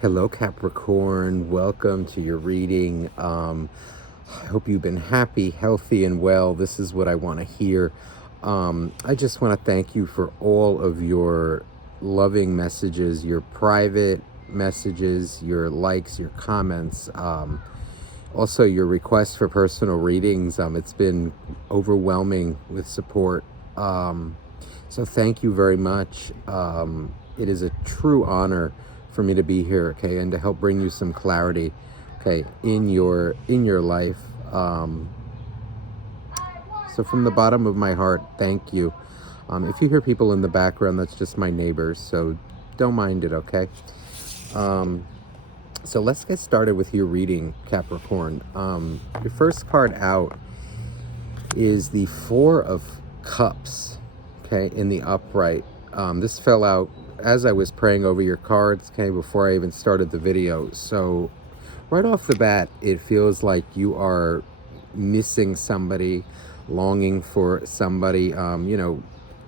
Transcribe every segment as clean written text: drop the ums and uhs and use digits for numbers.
Hello, Capricorn. Welcome to your reading. I hope you've been happy, healthy, and well. This is what I want to hear. I just want to thank you for all of your loving messages, your private messages, your likes, your comments, also your requests for personal readings. It's been overwhelming with support. So thank you very much. It is a true honor for me to be here, okay, and to help bring you some clarity, okay, in your life. So from the bottom of my heart, thank you. If you hear people in the background, that's just my neighbors, so don't mind it, okay? So let's get started with your reading, Capricorn. Your first card out is the Four of Cups, okay, in the upright. This fell out as I was praying over your cards, okay, before I even started the video. So right off the bat, it feels like you are missing somebody, longing for somebody,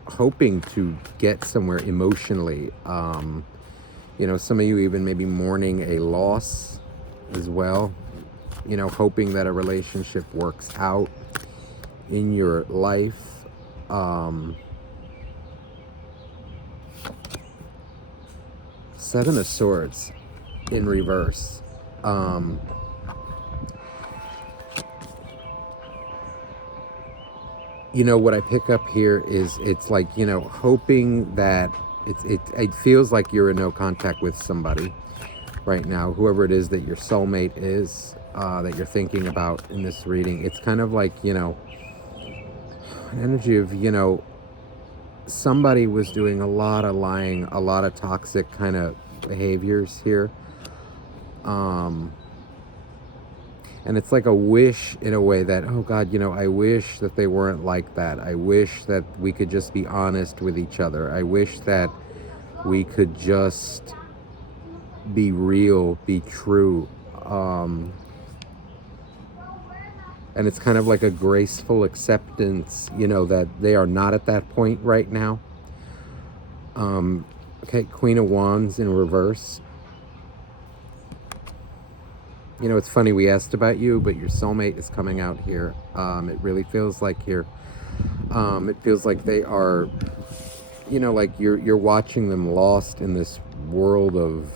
hoping to get somewhere emotionally. Some of you even maybe mourning a loss as well, hoping that a relationship works out in your life. Seven of Swords in reverse. What I pick up here is it's like, hoping that it feels like you're in no contact with somebody right now, whoever it is that your soulmate is, that you're thinking about in this reading. It's kind of like, an energy of, somebody was doing a lot of lying, a lot of toxic kind of behaviors here. And it's like a wish in a way that, oh God, I wish that they weren't like that. I wish that we could just be honest with each other. I wish that we could just be real, be true. And it's kind of like a graceful acceptance, that they are not at that point right now. Okay, Queen of Wands in reverse. It's funny, we asked about you, but your soulmate is coming out here. It really feels like here. It feels like they are, like you're watching them lost in this world of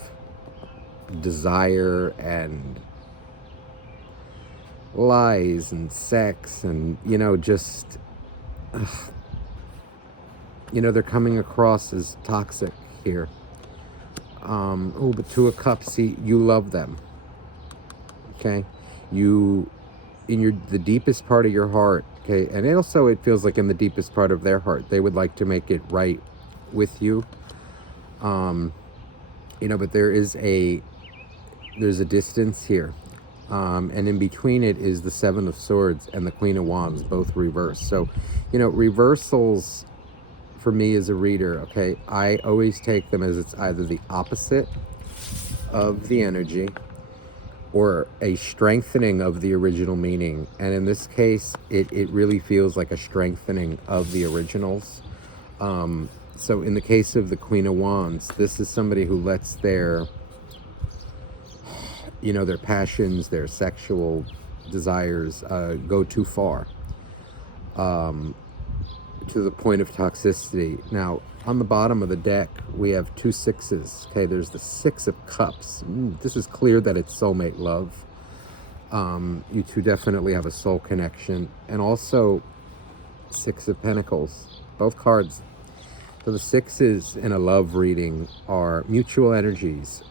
desire and lies and sex and, just, they're coming across as toxic here. But Two of Cups, see, you love them. Okay, you, in the deepest part of your heart, okay, and also it feels like in the deepest part of their heart, they would like to make it right with you. But there's a distance here, and in between it is the Seven of Swords and the Queen of Wands, both reversed. So, reversals for me as a reader, okay, I always take them as it's either the opposite of the energy or a strengthening of the original meaning. And in this case, it really feels like a strengthening of the originals. So in the case of the Queen of Wands, this is somebody who lets their, their passions, their sexual desires go too far, to the point of toxicity. Now, on the bottom of the deck, we have two sixes. Okay, there's the Six of Cups. This is clear that it's soulmate love. You two definitely have a soul connection. And also, Six of Pentacles. Both cards. So the sixes in a love reading are mutual energies.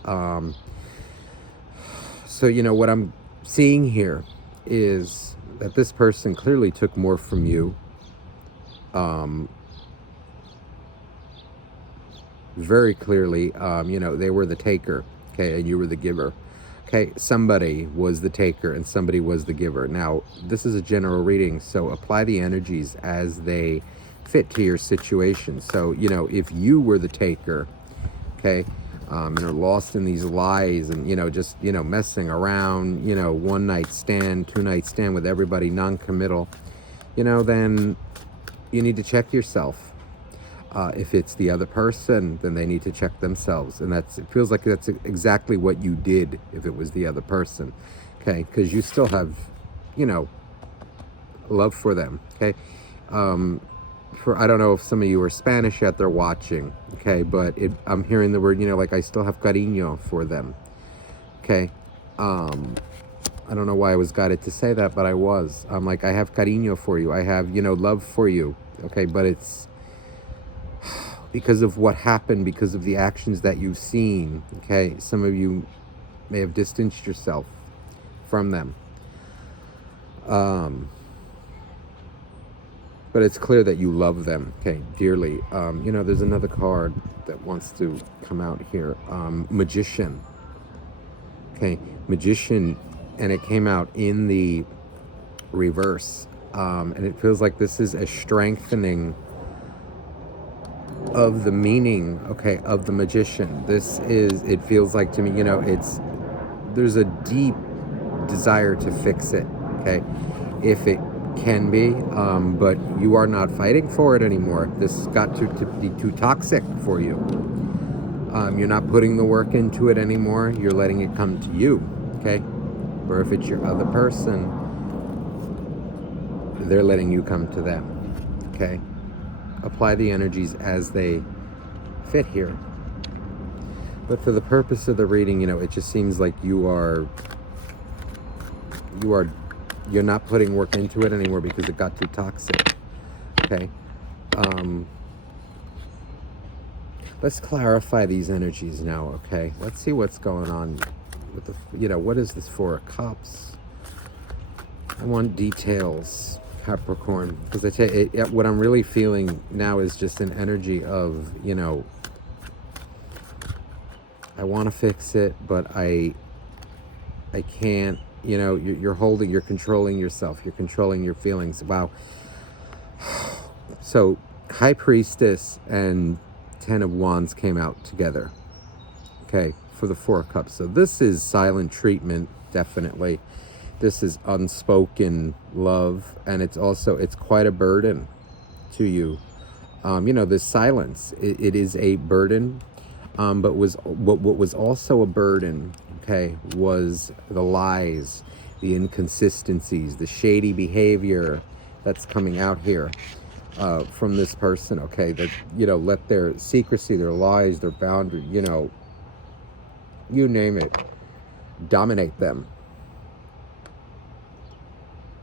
So, what I'm seeing here is that this person clearly took more from you. Very clearly, they were the taker, okay, and you were the giver. Okay, somebody was the taker and somebody was the giver. Now, this is a general reading, so apply the energies as they fit to your situation. So, if you were the taker, okay, lost in these lies and, just, messing around, one night stand, two night stand with everybody, non-committal, then you need to check yourself. If it's the other person, then they need to check themselves. And it feels like that's exactly what you did if it was the other person. Okay, because you still have, you know, love for them. Okay. I don't know if some of you are Spanish yet, they're watching. Okay, but I'm hearing the word, you know, like I still have cariño for them. Okay. I don't know why I was guided to say that, but I was. I'm like, I have cariño for you. I have, you know, love for you. Okay, but it's because of what happened, because of the actions that you've seen. Okay, some of you may have distanced yourself from them. But it's clear that you love them, okay, dearly. You know, there's another card that wants to come out here. Magician. Okay, Magician, and it came out in the reverse. And it feels like this is a strengthening of the meaning, okay, of the Magician. It feels like to me, you know, there's a deep desire to fix it, okay, if it can be, but you are not fighting for it anymore. This got to be too toxic for you. You're not putting the work into it anymore. You're letting it come to you, okay? Or if it's your other person, they're letting you come to them, okay? Apply the energies as they fit here. But for the purpose of the reading, you know, it just seems like you're not putting work into it anymore because it got too toxic. Okay. Let's clarify these energies now. Okay. Let's see what's going on with the, you know, what is this Four of Cups? I want details, Capricorn, because I tell you, what I'm really feeling now is just an energy of, you know, I want to fix it, but I can't. You know, you're controlling yourself. You're controlling your feelings. Wow. So, High Priestess and Ten of Wands came out together. Okay, for the Four of Cups. So this is silent treatment, definitely. This is unspoken love, and it's quite a burden to you. You know, this silence, it is a burden, but what was also a burden, okay, was the lies, the inconsistencies, the shady behavior that's coming out here from this person, okay, that, you know, let their secrecy, their lies, their boundary, you know, you name it, dominate them.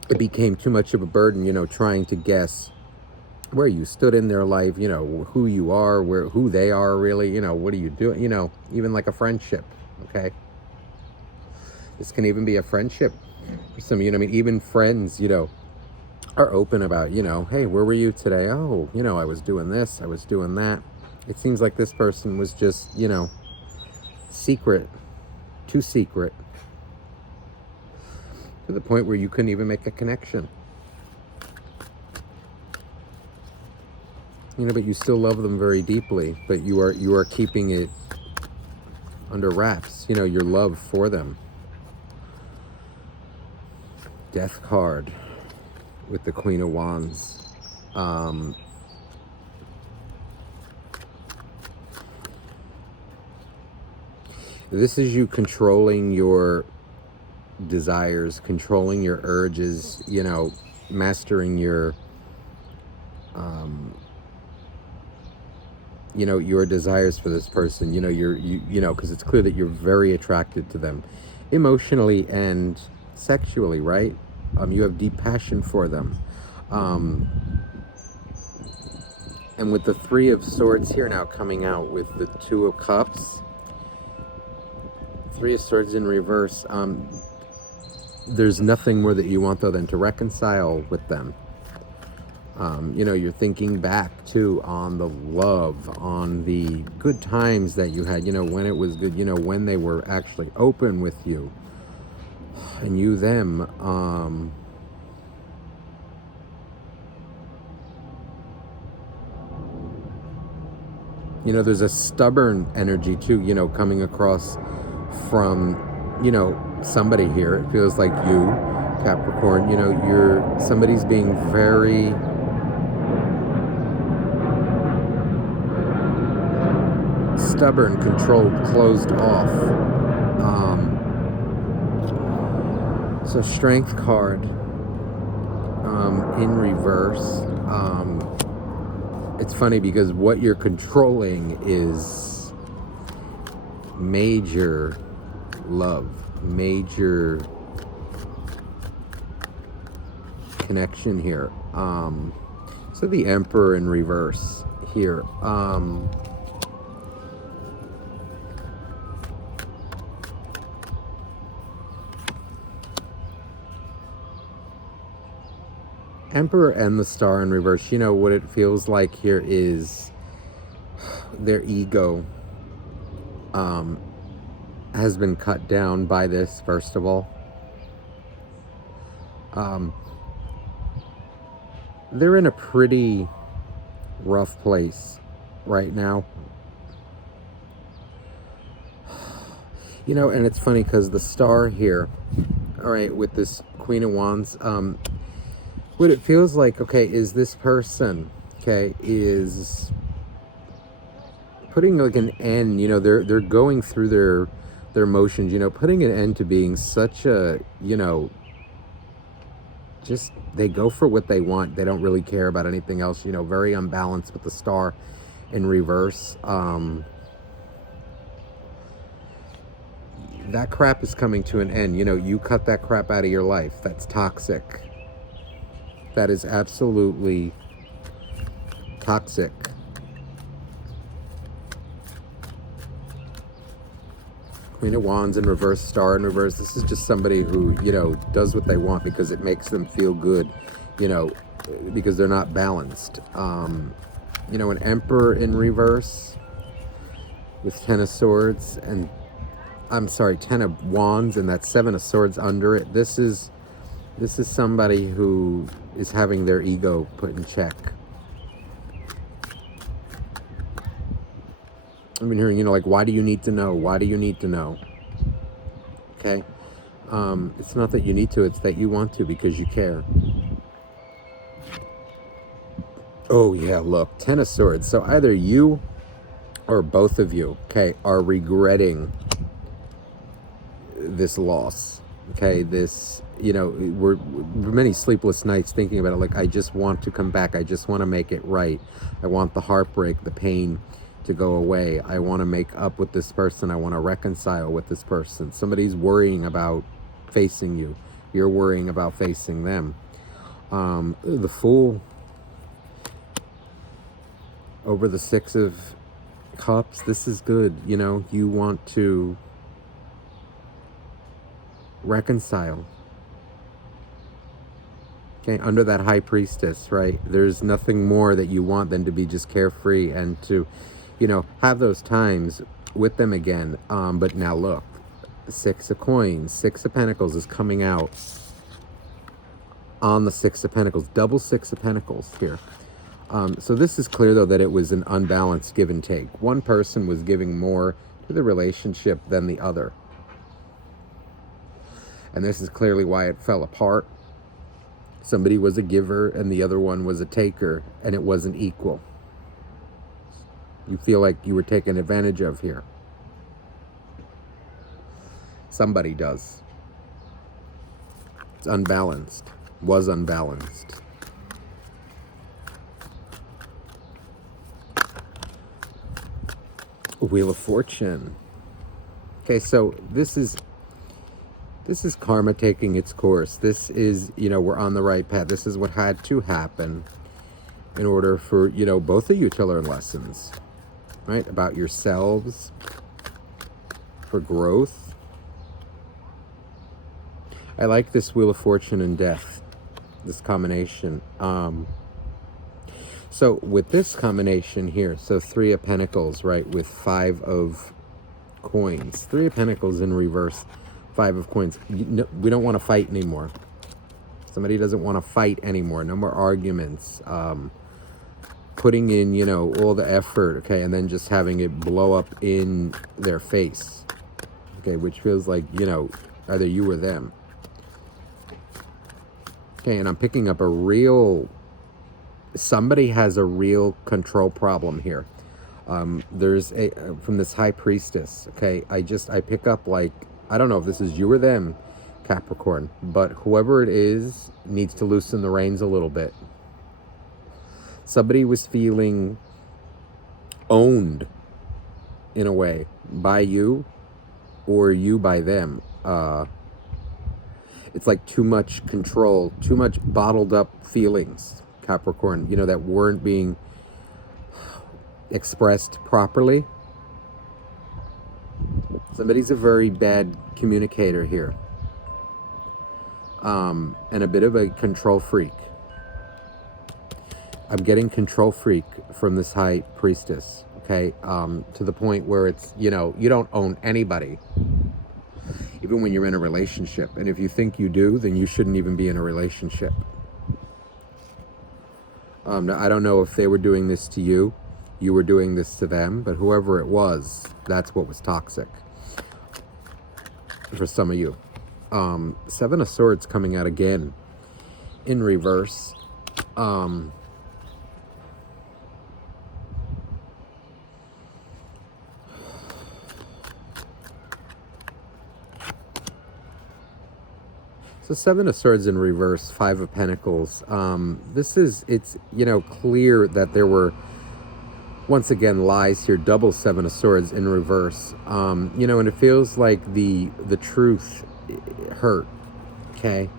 It became too much of a burden, you know, trying to guess where you stood in their life, you know, who you are, who they are really, you know, what are you doing, you know, even like a friendship, okay? This can even be a friendship for some, you know, I mean, even friends, you know, are open about, you know, hey, where were you today? Oh, you know, I was doing this, I was doing that. It seems like this person was just, you know, secret, too secret, to the point where you couldn't even make a connection. You know, but you still love them very deeply, but you are keeping it under wraps, you know, your love for them. Death card with the Queen of Wands. This is you controlling your desires, controlling your urges, you know, mastering your, you know, your desires for this person. You know, you know, because it's clear that you're very attracted to them emotionally and sexually, right? You have deep passion for them. And with the Three of Swords here now coming out with the Two of Cups, Three of Swords in reverse, there's nothing more that you want though than to reconcile with them. You know, you're thinking back too on the love, on the good times that you had, you know, when it was good, you know, when they were actually open with you and you them. You know, there's a stubborn energy too, you know, coming across from, you know, somebody here. It feels like you, Capricorn, you know, somebody's being very stubborn, controlled, closed off. So Strength card in reverse. It's funny because what you're controlling is major love, major connection here. So the Emperor in reverse here. Emperor and the Star in reverse. You know what it feels like here is their ego has been cut down by this, first of all. They're in a pretty rough place right now. You know, and it's funny because the Star here, all right, with this Queen of Wands, what it feels like, okay, is this person, okay, is putting like an end, you know, they're going through their motions, you know, putting an end to being such a, you know, just they go for what they want. They don't really care about anything else, you know, very unbalanced with the Star in reverse. That crap is coming to an end. You know, you cut that crap out of your life. That's toxic. That is absolutely toxic. Queen of Wands in reverse, Star in reverse. This is just somebody who, you know, does what they want because it makes them feel good, you know, because they're not balanced. You know, an Emperor in reverse with 10 of Swords and, I'm sorry, 10 of Wands and that 7 of Swords under it. This is somebody who is having their ego put in check. I've been hearing, you know, like, why do you need to know? Why do you need to know? Okay? It's not that you need to, it's that you want to because you care. Oh, yeah, look, 10 of Swords. So either you or both of you, okay, are regretting this loss. Okay, this, you know, we're many sleepless nights thinking about it, like, I just want to come back. I just want to make it right. I want the heartbreak, the pain to go away. I want to make up with this person. I want to reconcile with this person. Somebody's worrying about facing you. You're worrying about facing them. The Fool over the 6 of Cups. This is good. You know, you want to reconcile. Okay, under that High Priestess, right? There's nothing more that you want than to be just carefree and to, you know, have those times with them again. But now look, 6 of Coins, 6 of Pentacles is coming out on the 6 of Pentacles, double 6 of Pentacles here. So this is clear, though, that it was an unbalanced give and take. One person was giving more to the relationship than the other. And this is clearly why it fell apart. Somebody was a giver and the other one was a taker, and it wasn't equal. You feel like you were taken advantage of here. Somebody does. It's unbalanced. Was unbalanced. Wheel of Fortune. Okay, so this is karma taking its course. This is, you know, we're on the right path. This is what had to happen in order for, you know, both of you to learn lessons, right? About yourselves, for growth. I like this Wheel of Fortune and Death, this combination. So with this combination here, so 3 of Pentacles, right, with 5 of Coins. 3 of Pentacles in reverse, 5 of Coins. We don't want to fight anymore. Somebody doesn't want to fight anymore. No more arguments. Putting in, you know, all the effort, okay, and then just having it blow up in their face. Okay, which feels like, you know, either you or them. Okay, and I'm picking up a real... Somebody has a real control problem here. There's a from this high priestess. Okay, I pick up, like, I don't know if this is you or them, Capricorn, but whoever it is needs to loosen the reins a little bit. Somebody was feeling owned in a way by you, or you by them. It's like too much control, too much bottled up feelings, Capricorn, that weren't being expressed properly. Somebody's a very bad communicator here, and a bit of a control freak. I'm getting control freak from this high priestess, okay, to the point where it's, you don't own anybody, even when you're in a relationship. And if you think you do, then you shouldn't even be in a relationship. I don't know if they were doing this to you, you were doing this to them, but whoever it was, that's what was toxic for some of you. Seven of Swords coming out again in reverse. So Seven of Swords in reverse, Five of Pentacles. It's clear that there were, once again, lies here. Double Seven of Swords in reverse. And it feels like the truth hurt. Okay.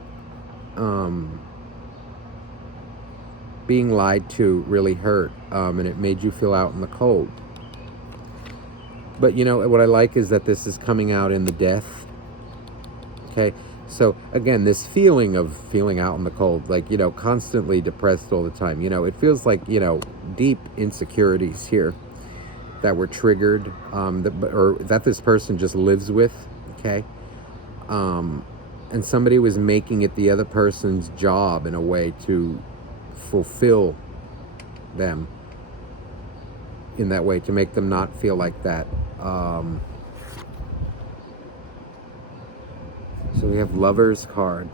Being lied to really hurt, and it made you feel out in the cold. But what I like is that this is coming out in the death. Okay. So again, this feeling of feeling out in the cold, like, constantly depressed all the time, it feels like, deep insecurities here that were triggered, or that this person just lives with, okay? And somebody was making it the other person's job in a way to fulfill them in that way, to make them not feel like that. So we have Lovers card.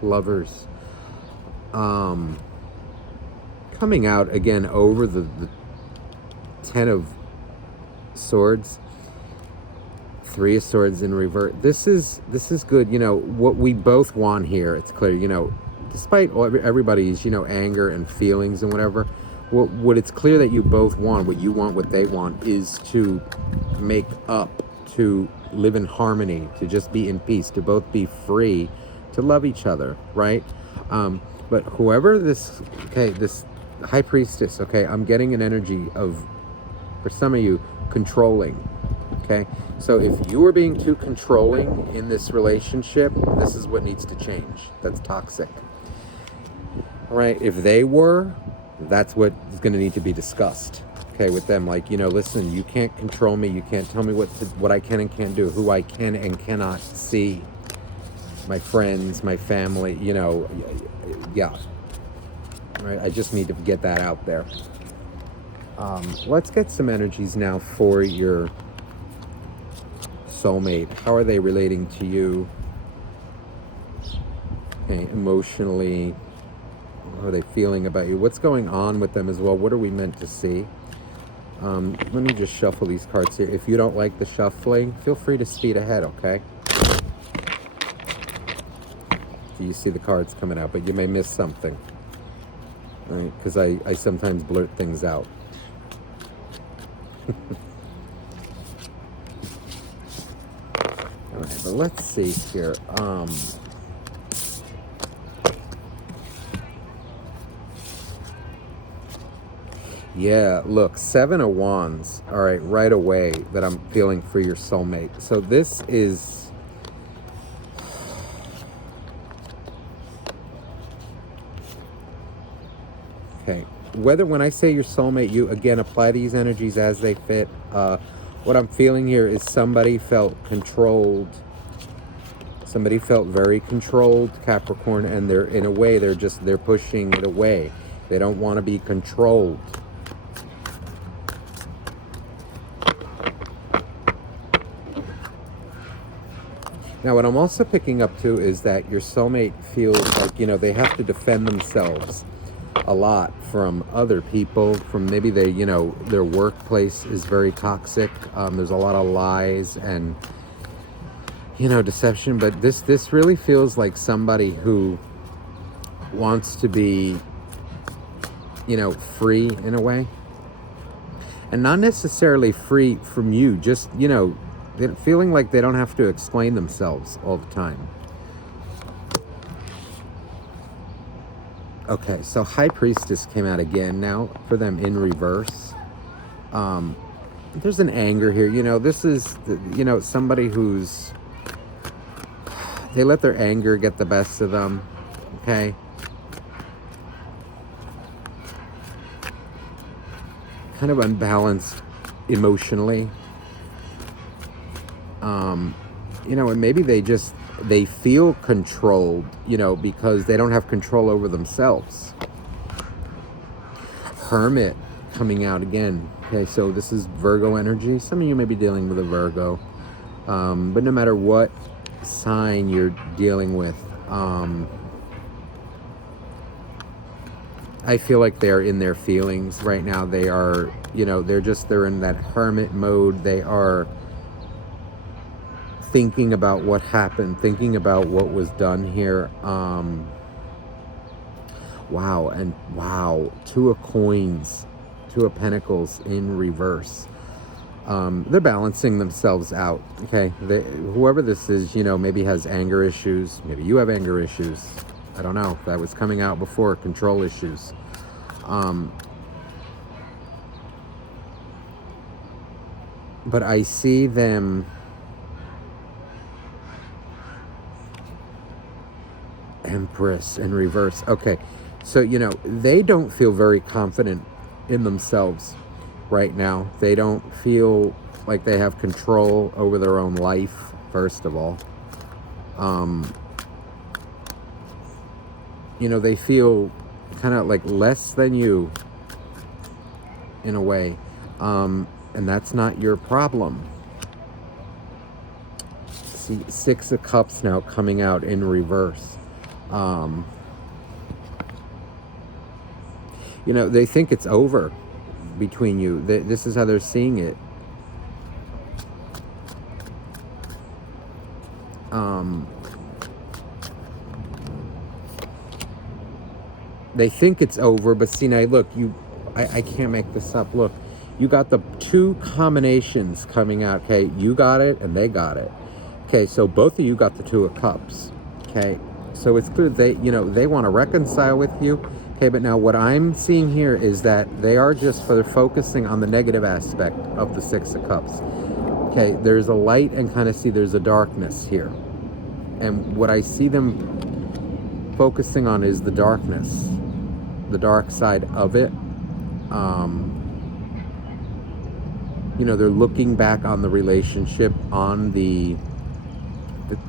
Lovers. Coming out again over the Ten of Swords. Three of Swords in reverse. This is good. What we both want here, it's clear, despite everybody's, anger and feelings and whatever, what it's clear that you both want, what you want, what they want, is to make up, to live in harmony, to just be in peace, to both be free, to love each other, right? But whoever this high priestess, okay, I'm getting an energy of, for some of you, controlling, okay? So if you are being too controlling in this relationship, this is what needs to change. That's toxic, all right? If they were, that's what is going to need to be discussed. Okay, with them, like, listen, you can't control me. You can't tell me what I can and can't do, who I can and cannot see, my friends, my family, yeah. Right, I just need to get that out there. Let's get some energies now for your soulmate. How are they relating to you? Okay, emotionally, how are they feeling about you? What's going on with them as well? What are we meant to see? Let me just shuffle these cards here. If you don't like the shuffling, feel free to speed ahead, okay? You see the cards coming out, but you may miss something, right? Because I sometimes blurt things out. All right, but let's see here. Yeah, look, Seven of Wands, all right, right away, that I'm feeling for your soulmate. So this is, okay, when I say your soulmate, you, again, apply these energies as they fit. What I'm feeling here is somebody felt controlled. Somebody felt very controlled, Capricorn, and they're, in a way, they're pushing it away. They don't want to be controlled. Now, what I'm also picking up too is that your soulmate feels like, they have to defend themselves a lot from other people, from maybe they, their workplace is very toxic. There's a lot of lies and, deception, but this really feels like somebody who wants to be, free in a way, and not necessarily free from you, just, feeling like they don't have to explain themselves all the time. Okay, so High Priestess came out again now for them in reverse. There's an anger here. This is, somebody who's, they let their anger get the best of them, okay? Kind of unbalanced emotionally. And maybe they feel controlled, because they don't have control over themselves. Hermit coming out again. Okay, so this is Virgo energy. Some of you may be dealing with a Virgo. But no matter what sign you're dealing with, I feel like they're in their feelings right now. They are, they're in that hermit mode. They are thinking about what happened, thinking about what was done here. Wow, Two of Coins, Two of Pentacles in reverse. They're balancing themselves out, okay? Whoever this is, maybe has anger issues. Maybe you have anger issues. I don't know. That was coming out before, control issues. But I see them Empress in reverse. Okay, so they don't feel very confident in themselves right now. They don't feel like they have control over their own life, first of all. They feel kind of like less than you in a way, and that's not your problem. See, Six of Cups now coming out in reverse. They think it's over between you. This is how they're seeing it. They think it's over, but see, now look, I can't make this up. Look, you got the two combinations coming out. Okay, you got it and they got it. Okay, so both of you got the Two of Cups. Okay, so it's clear they want to reconcile with you. Okay, but now what I'm seeing here is that they are just focusing on the negative aspect of the Six of Cups. Okay, there's a light and kind of see there's a darkness here. And what I see them focusing on is the darkness, the dark side of it. They're looking back on the relationship, on the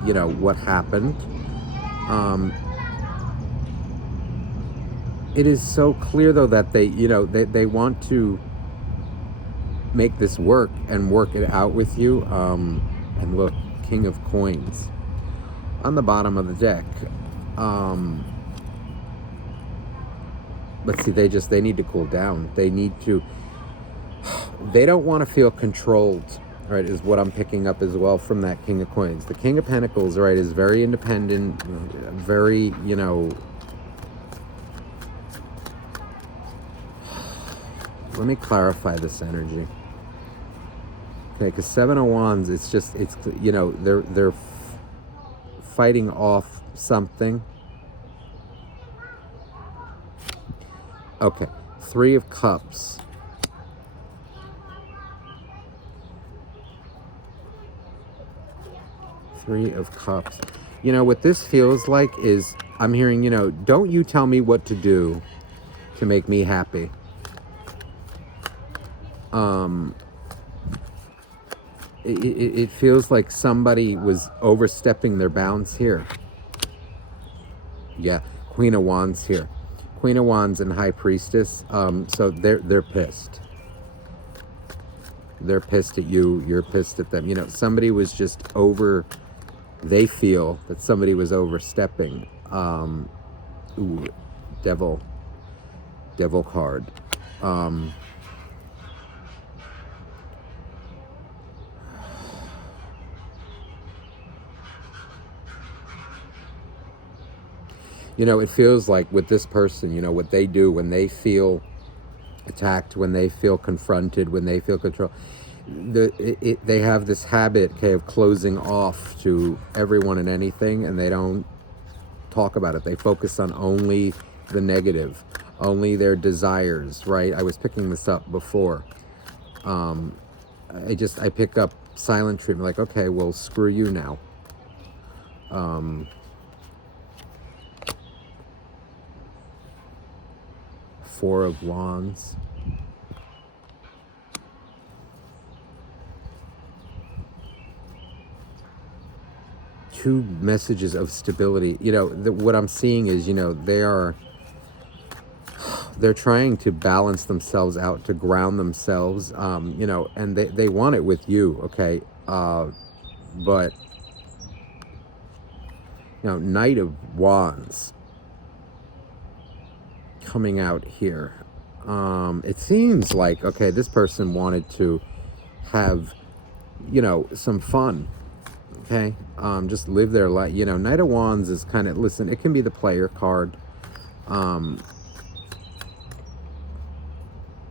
what happened. It is so clear though that they want to make this work and work it out with you. And look, King of Coins on the bottom of the deck. Let's see, they need to cool down. They don't want to feel controlled, right, is what I'm picking up as well from that King of Coins. The King of Pentacles, right, is very independent, very, let me clarify this energy. Okay, because Seven of Wands, it's they're fighting off something. Okay, Three of Cups. Three of Cups. What this feels like is, I'm hearing, don't you tell me what to do to make me happy. It feels like somebody was overstepping their bounds here. Yeah, Queen of Wands here. Queen of Wands and High Priestess. So they're pissed. They're pissed at you. You're pissed at them. Somebody was just they feel that somebody was overstepping. Ooh, Devil. Devil card. You know, it feels like with this person, you know, what they do when they feel attacked, when they feel confronted, when they feel control, they have this habit, okay, of closing off to everyone and anything, and they don't talk about it. They focus on only the negative, only their desires, right? I was picking this up before. I pick up silent treatment, like, okay, well, screw you now. Four of Wands. Two messages of stability. You know, what I'm seeing is, you know, they're trying to balance themselves out, to ground themselves, you know, and they want it with you, okay? But, you know, Knight of Wands coming out here. It seems like, okay, this person wanted to have, you know, some fun, okay? Just live their life. You know, Knight of Wands is kind of, listen, it can be the player card. I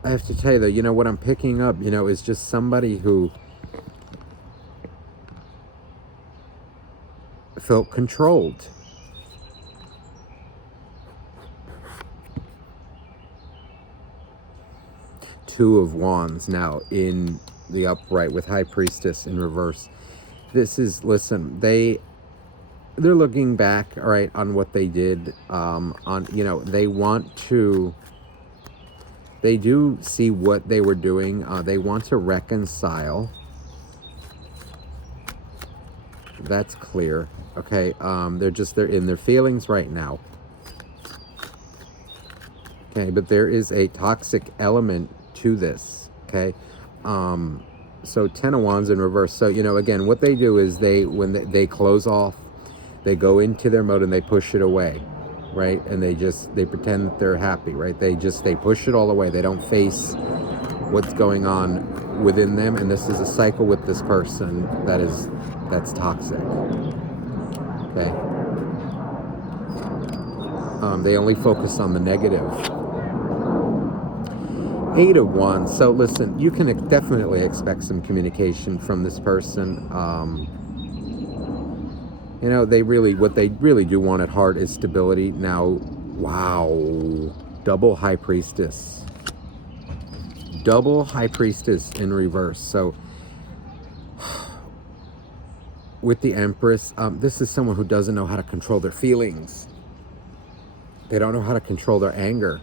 have to tell you, though, you know, what I'm picking up, you know, is just somebody who felt controlled. Two of Wands now in the upright with High Priestess in reverse. This is, listen, they're looking back, all right, on what they did, on, you know, they do see what they were doing. They want to reconcile. That's clear. Okay, they're in their feelings right now. Okay, but there is a toxic element to this. Okay, so 10 of Wands in reverse. So, you know, again, what they do is when they close off, they go into their mode and they push it away, right? And they pretend that they're happy, right? They push it all away. They don't face what's going on within them. And this is a cycle with this person that's toxic. Okay. They only focus on the negative. 8 of Wands. So listen, you can definitely expect some communication from this person. You know, what they really do want at heart is stability. Now, wow, double High Priestess. Double High Priestess in reverse. So with the Empress, this is someone who doesn't know how to control their feelings. They don't know how to control their anger.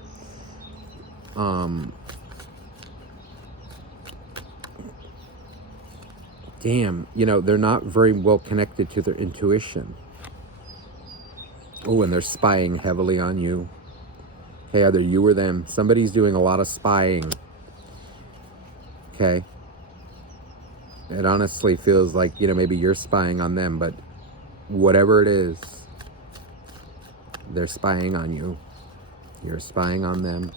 Damn, you know, they're not very well connected to their intuition. Oh, and they're spying heavily on you. Okay, either you or them. Somebody's doing a lot of spying. Okay. It honestly feels like, you know, maybe you're spying on them, but whatever it is, they're spying on you. You're spying on them.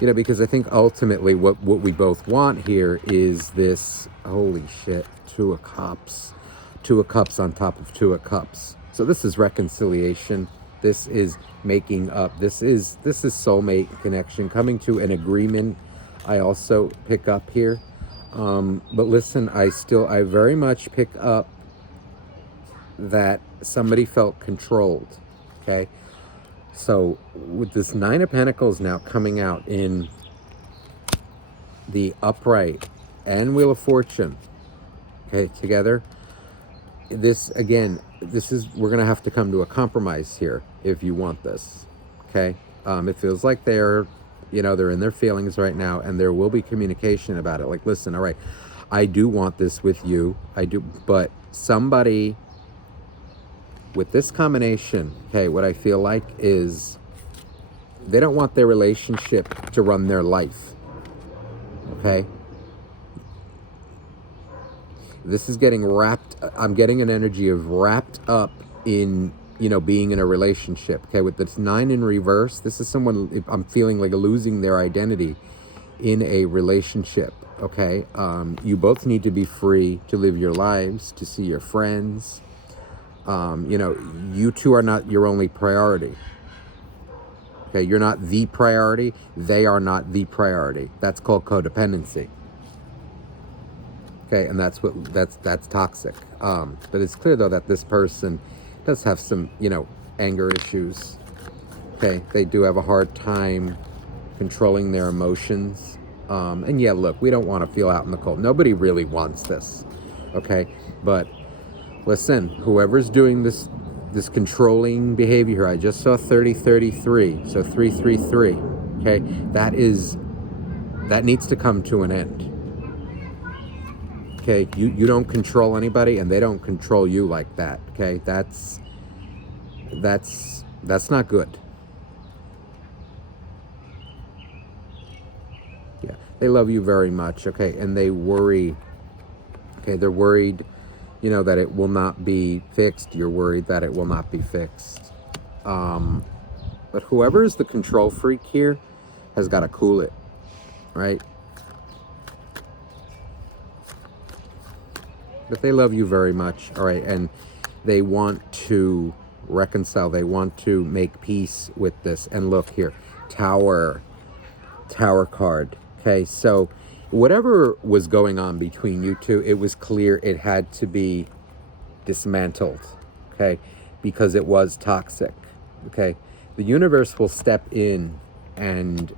You know, because I think ultimately what we both want here is this, holy shit, 2 of Cups. 2 of Cups on top of 2 of Cups. So this is reconciliation. This is making up. This is soulmate connection, coming to an agreement. I also pick up here. But listen, I very much pick up that somebody felt controlled, okay? So with this 9 of Pentacles now coming out in the upright and Wheel of Fortune, okay, together, this, again, we're going to have to come to a compromise here if you want this, okay? It feels like they're in their feelings right now, and there will be communication about it. Like, listen, all right, I do want this with you. I do, but somebody with this combination, okay, what I feel like is they don't want their relationship to run their life, okay? This is getting wrapped, I'm getting an energy of wrapped up in being in a relationship. Okay, with this 9 in reverse, this is someone, I'm feeling like losing their identity in a relationship. Okay, you both need to be free to live your lives, to see your friends. You two are not your only priority. Okay, you're not the priority. They are not the priority. That's called codependency. Okay, and that's toxic. But it's clear though that this person does have some, anger issues. Okay, they do have a hard time controlling their emotions. And yeah, look, we don't want to feel out in the cold. Nobody really wants this. Okay, but listen, whoever's doing this controlling behavior here, I just saw 3033, so 333. Okay, that needs to come to an end. Okay, you don't control anybody, and they don't control you like that. Okay, that's not good. Yeah, they love you very much. Okay, and they worry. Okay, they're worried, that it will not be fixed. You're worried that it will not be fixed. But whoever is the control freak here has got to cool it, right? But they love you very much, all right, and they want to reconcile. They want to make peace with this. And look here, Tower card. Okay, so whatever was going on between you two, it was clear it had to be dismantled, okay, because it was toxic. Okay, the universe will step in and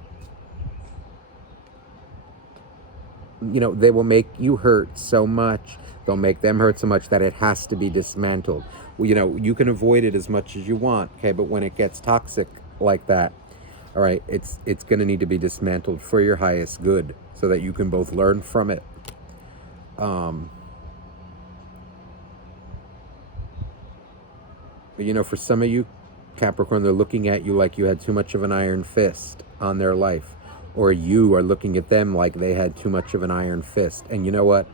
they will make you hurt so much, they'll make them hurt so much that it has to be dismantled. You can avoid it as much as you want, okay, but when it gets toxic like that, all right, it's going to need to be dismantled for your highest good, so that you can both learn from it. But for some of you, Capricorn, they're looking at you like you had too much of an iron fist on their life, or you are looking at them like they had too much of an iron fist. And you know what?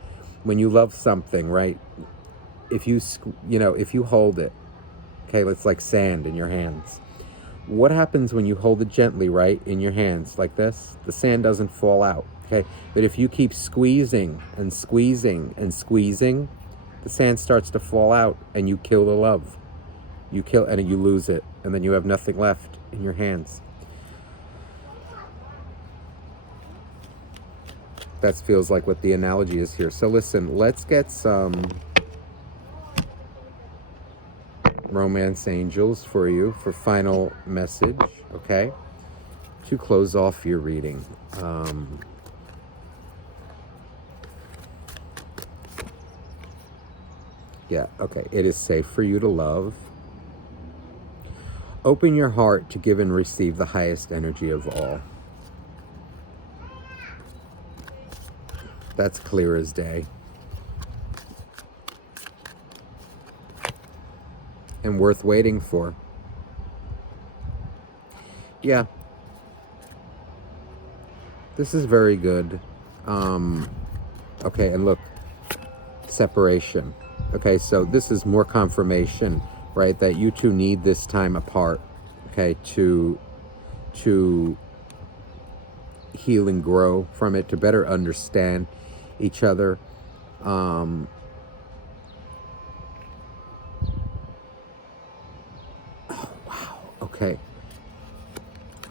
When you love something, right? If you hold it, okay, it's like sand in your hands. What happens when you hold it gently, right, in your hands like this? The sand doesn't fall out, okay? But if you keep squeezing and squeezing and squeezing, the sand starts to fall out, and you kill the love. And you lose it, and then you have nothing left in your hands. That feels like what the analogy is here. So listen, let's get some romance angels for you for final message, okay, to close off your reading. Yeah, okay, it is safe for you to love. Open your heart to give and receive the highest energy of all. That's clear as day. And worth waiting for. Yeah. This is very good. Okay, and look, separation. Okay, so this is more confirmation, right, that you two need this time apart, okay, to heal and grow from it, to better understand each other. Oh, wow, okay.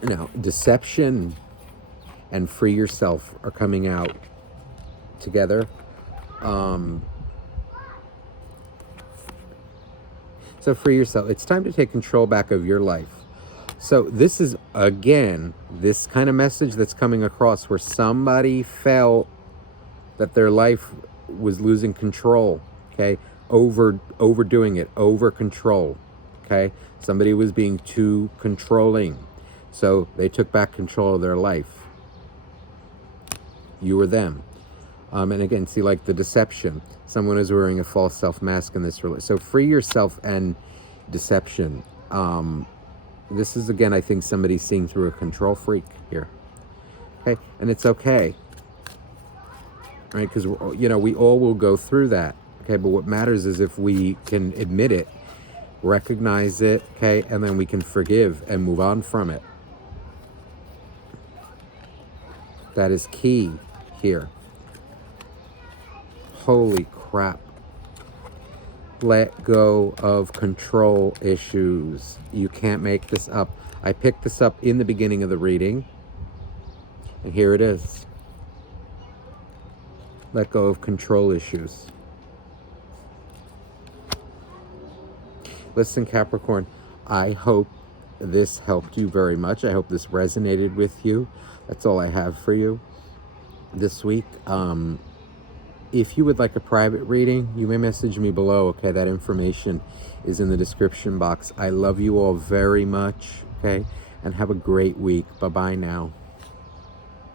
Now, deception and free yourself are coming out together. So free yourself. It's time to take control back of your life. So this is, again, this kind of message that's coming across where somebody felt that their life was losing control, okay? Overdoing it, over control, okay? Somebody was being too controlling. So they took back control of their life. You or them. And again, see, like the deception. Someone is wearing a false self-mask in this relationship. So free yourself and deception. This is, again, I think somebody's seeing through a control freak here. Okay, and it's okay. Right, because, we all will go through that. Okay, but what matters is if we can admit it recognize it, okay, and then we can forgive and move on from it. That is key here. Holy crap. Let go of control issues. You can't make this up. I picked this up in the beginning of the reading, and here it is. Let go of control issues. Listen, Capricorn, I hope this helped you very much. I hope this resonated with you. That's all I have for you this week. If you would like a private reading, you may message me below, okay? That information is in the description box. I love you all very much, okay? And have a great week. Bye-bye now.